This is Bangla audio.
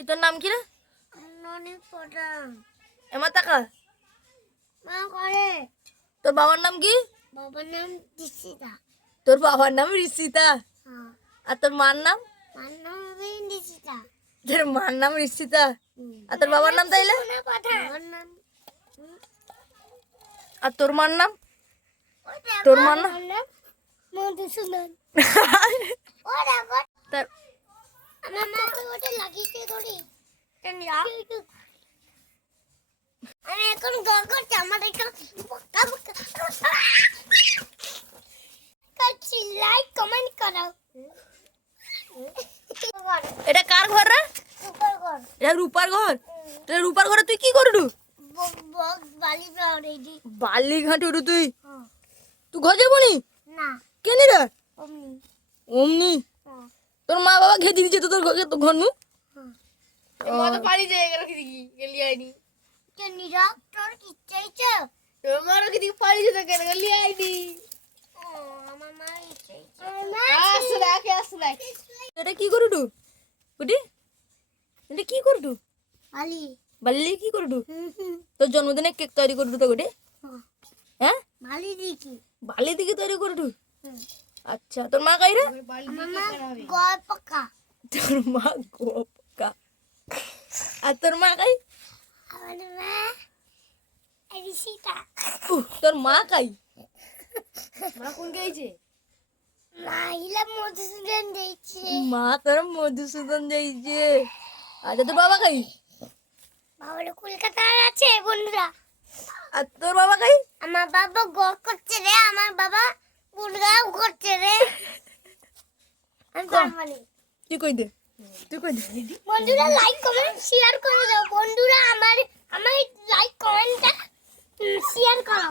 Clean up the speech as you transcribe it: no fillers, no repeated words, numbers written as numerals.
এই তোর নাম কি রে? ননি প্রধান। এমা টাকা মা করে। তোর বাবার নাম কি? বাবার নাম দিশিতা। তোর বাবার নাম ঋষিতা। হ্যাঁ। আর তোর মার নাম? মার নাম দিশিতা। তোর মার নাম ঋষিতা। আর তোর বাবার নাম তাইলে? বাবার নাম আর তোর মার নাম? তোর মার নাম? মধুসূদন। তার আমার মা ওটা লাগিয়েছে ধরি। আমি এখন গড় করছি আমার একটা বক্কা বক্কা কাচ্ছি লাইক কমেন্ট করো। এটা কার ঘর রে? উপর ঘর এটা রূপার ঘর। তোর রূপার ঘরে তুই কি করলু? বক বালি রেডি। বালি ঘাটুরু তুই? তুই ঘর যাবনি? না কেনি রে? অমনি। অমনি তোর মা বাবা ঘেজি দিছে তো তোর ঘর নু? মা তো পারি যায় গেল কি গেলি আইনি কে নিরাক তোর কি চাইছে? তোমার কি পারি যেতে গেল গেলি আইনি ও আমার মা চাইছে। আসলে এটা কি করুডু? বুটি এটা কি করুডু? বালি। বালি কি করুডু? তোর জন্মদিনে কেক তৈরি করুডু তো গোটে? হ্যাঁ বালি দিকি। বালি দিকে তৈরি করুডু? আচ্ছা তোর মা কাই রে? আমার মা গয় পাকা। তোর মা গোপকা। আর তোর মা কাই? আমার মা ঋষিতা। তোর মা কাই? মা কোন গেছে মাহিলা মধুসূদন দিয়েছে। মা তোর মধুসূদন দিয়েছে। আচ্ছা তোর বাবা কাই? বাবার কলকাতায় আছে বন্ধুরা। আর তোর বাবা কাই? আমার বাবা গড় করছে রে। আমার বাবা গুড়গাঁও করছে রে। আমি পারবো না। তুই কই দে, তুই কই দে। বন্ধুরা লাইক কমেন্ট শেয়ার করে দাও। বন্ধুরা আমার লাইক কমেন্টটা শেয়ার করো।